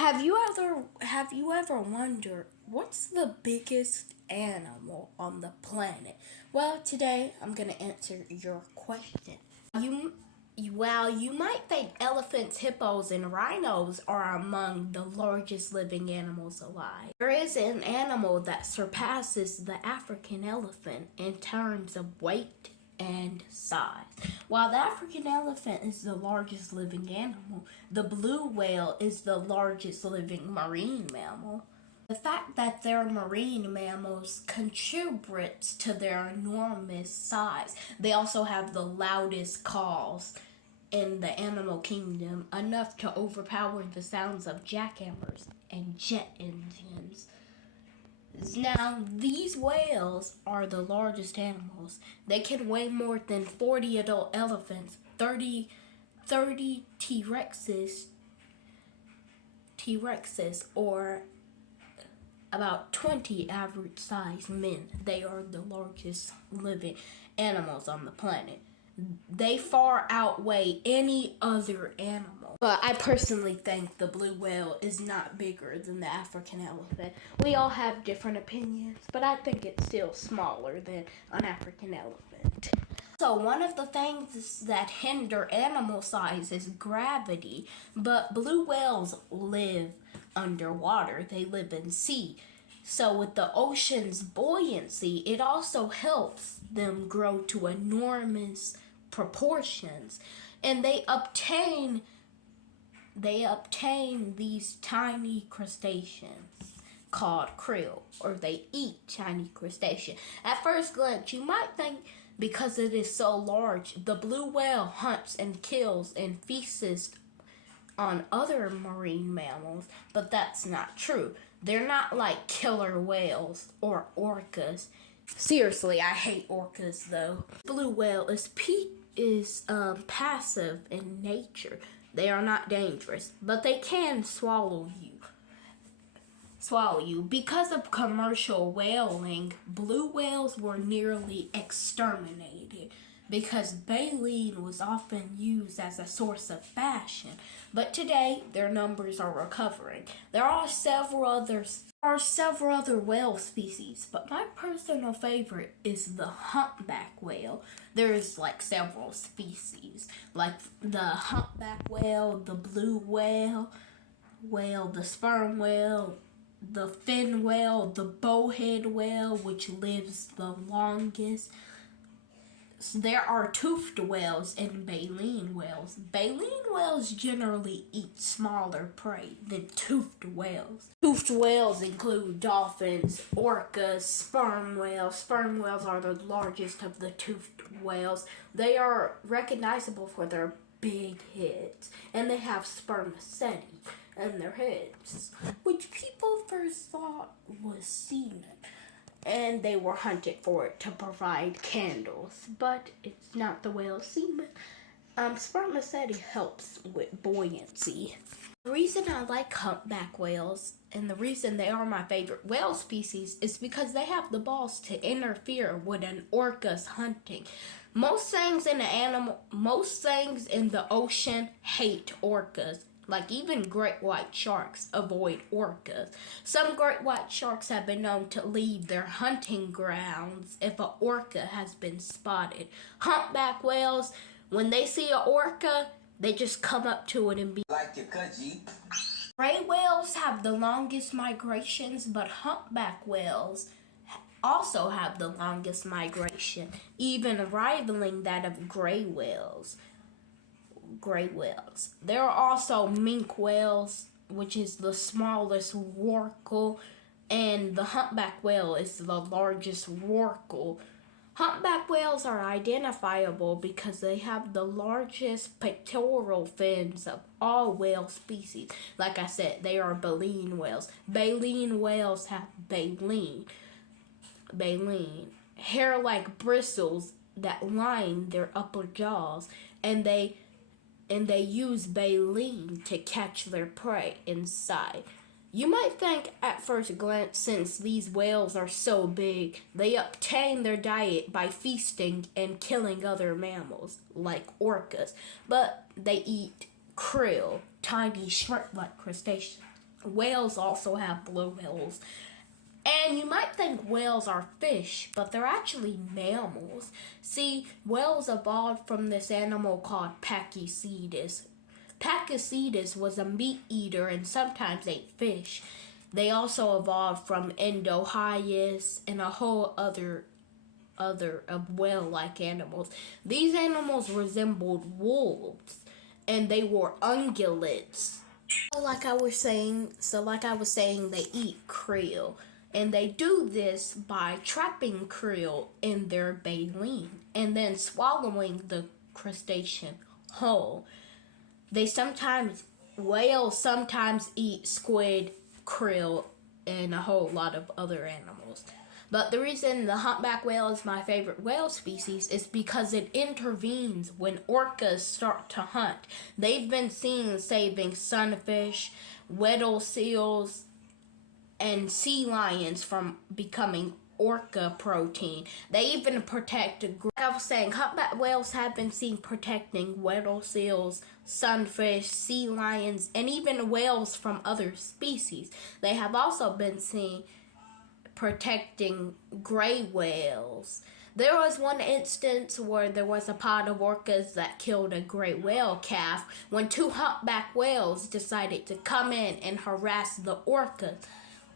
Have you ever wondered what's the biggest animal on the planet? Well, today I'm going to answer your question. You might think elephants, hippos, and rhinos are among the largest living animals alive. There is an animal that surpasses the African elephant in terms of weight and size. While the African elephant is the largest living animal, the blue whale is the largest living marine mammal. The fact that they're marine mammals contributes to their enormous size. They also have the loudest calls in the animal kingdom, enough to overpower the sounds of jackhammers and jet engines. Now, these whales are the largest animals. They can weigh more than 40 adult elephants, 30 T-Rexes, or about 20 average-sized men. They are the largest living animals on the planet. They far outweigh any other animal. But I personally think the blue whale is not bigger than the African elephant. We all have different opinions, but I think it's still smaller than an African elephant. So one of the things that hinder animal size is gravity, but blue whales live underwater. They live in sea. So with the ocean's buoyancy, it also helps them grow to enormous proportions, and they obtain these tiny crustaceans called krill, or they eat tiny crustaceans. At first glance, you might think because it is so large, the blue whale hunts and kills and feasts on other marine mammals, but that's not true. They're not like killer whales or orcas. Seriously, I hate orcas though. Blue whale is passive in nature. They are not dangerous, but they can swallow you. Because of commercial whaling, blue whales were nearly exterminated because baleen was often used as a source of fashion. But today, their numbers are recovering. There are several other whale species, but my personal favorite is the humpback whale. There's like several species, like the humpback whale, the blue whale, the sperm whale, the fin whale, the bowhead whale, which lives the longest. There are toothed whales and baleen whales. Baleen whales generally eat smaller prey than toothed whales. Toothed whales include dolphins, orcas, sperm whales. Sperm whales are the largest of the toothed whales. They are recognizable for their big heads, and they have spermaceti in their heads, which people first thought was semen, and they were hunted for it to provide candles, but it's not the whale's semen. Spermaceti helps with buoyancy. The reason I like humpback whales, and the reason they are my favorite whale species, is because they have the balls to interfere with an orca's hunting. Most things in the ocean hate orcas. Like even great white sharks avoid orcas. Some great white sharks have been known to leave their hunting grounds if an orca has been spotted. Humpback whales, when they see an orca, they just come up to it and be like your cousin. Gray whales have the longest migrations, but humpback whales also have the longest migration, even rivaling that of gray whales. There are also minke whales, which is the smallest rorqual, and the humpback whale is the largest rorqual. Humpback whales are identifiable because they have the largest pectoral fins of all whale species. Like I said, they are baleen whales. Baleen whales have baleen, hair-like bristles that line their upper jaws, and they use baleen to catch their prey inside. You might think at first glance, since these whales are so big, they obtain their diet by feasting and killing other mammals, like orcas, but they eat krill, tiny shrimp-like crustaceans. Whales also have blue whales. And you might think whales are fish, but they're actually mammals. See, whales evolved from this animal called Pachycetus. Pachycetus was a meat eater and sometimes ate fish. They also evolved from Endohyus and a whole other of whale-like animals. These animals resembled wolves, and they were ungulates. Like I was saying, they eat krill, and they do this by trapping krill in their baleen and then swallowing the crustacean whole. Whales sometimes eat squid, krill, and a whole lot of other animals. But the reason the humpback whale is my favorite whale species is because it intervenes when orcas start to hunt. They've been seen saving sunfish, Weddell seals, and sea lions from becoming orca protein. They even protect, like I was saying, humpback whales have been seen protecting Weddell seals, sunfish, sea lions, and even whales from other species. They have also been seen protecting gray whales. There was one instance where there was a pod of orcas that killed a gray whale calf when two humpback whales decided to come in and harass the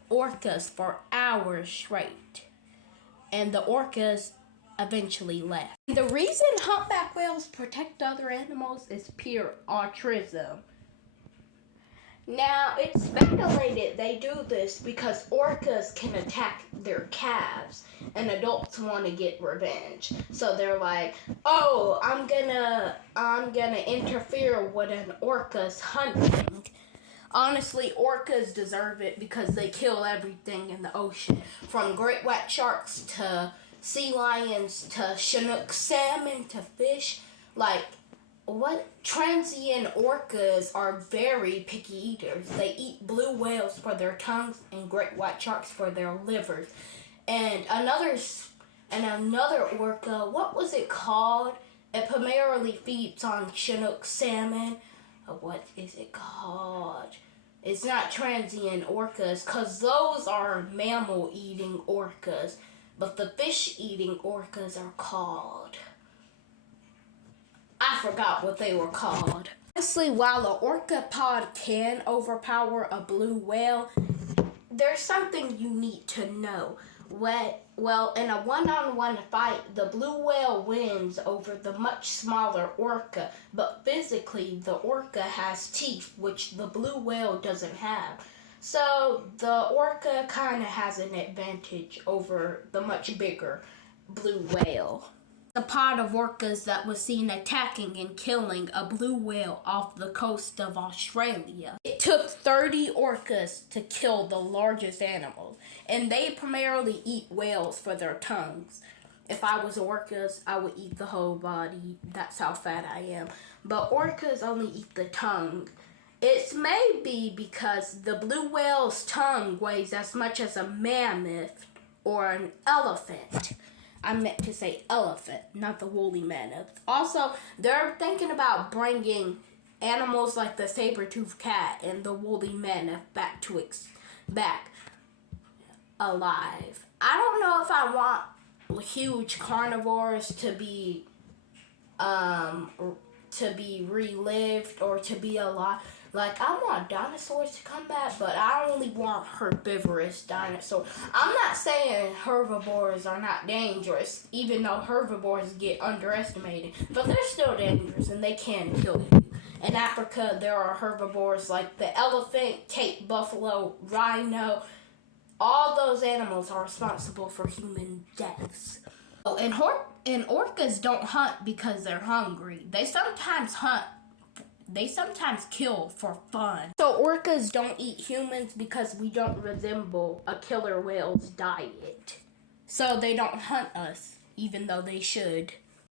orcas for hours straight. And the orcas eventually left. The reason humpback whales protect other animals is pure altruism. Now, it's speculated they do this because orcas can attack their calves and adults want to get revenge. So they're like, oh, I'm gonna interfere with an orca's hunting. Honestly, orcas deserve it because they kill everything in the ocean, from great white sharks to sea lions to Chinook salmon to fish. Transient orcas are very picky eaters. They eat blue whales for their tongues and great white sharks for their livers. And another orca, what was it called? It primarily feeds on Chinook salmon. What is it called? It's not transient orcas, because those are mammal-eating orcas. But the fish-eating orcas are called... I forgot what they were called. Honestly, while an orca pod can overpower a blue whale, there's something you need to know. Well, in a one-on-one fight, the blue whale wins over the much smaller orca, but physically the orca has teeth, which the blue whale doesn't have. So the orca kind of has an advantage over the much bigger blue whale. The pod of orcas that was seen attacking and killing a blue whale off the coast of Australia. It took 30 orcas to kill the largest animals, and they primarily eat whales for their tongues. If I was orcas, I would eat the whole body. That's how fat I am. But orcas only eat the tongue. It's maybe because the blue whale's tongue weighs as much as a mammoth or an elephant. I meant to say elephant, not the woolly mammoth. Also, they're thinking about bringing animals like the saber-toothed cat and the woolly mammoth back alive. I don't know if I want huge carnivores to be relived or to be alive. Like, I want dinosaurs to come back, but I only want herbivorous dinosaurs. I'm not saying herbivores are not dangerous, even though herbivores get underestimated. But they're still dangerous, and they can kill you. In Africa, there are herbivores like the elephant, Cape buffalo, rhino. All those animals are responsible for human deaths. Oh, and orcas don't hunt because they're hungry. They sometimes kill for fun. So orcas don't eat humans because we don't resemble a killer whale's diet. So they don't hunt us, even though they should.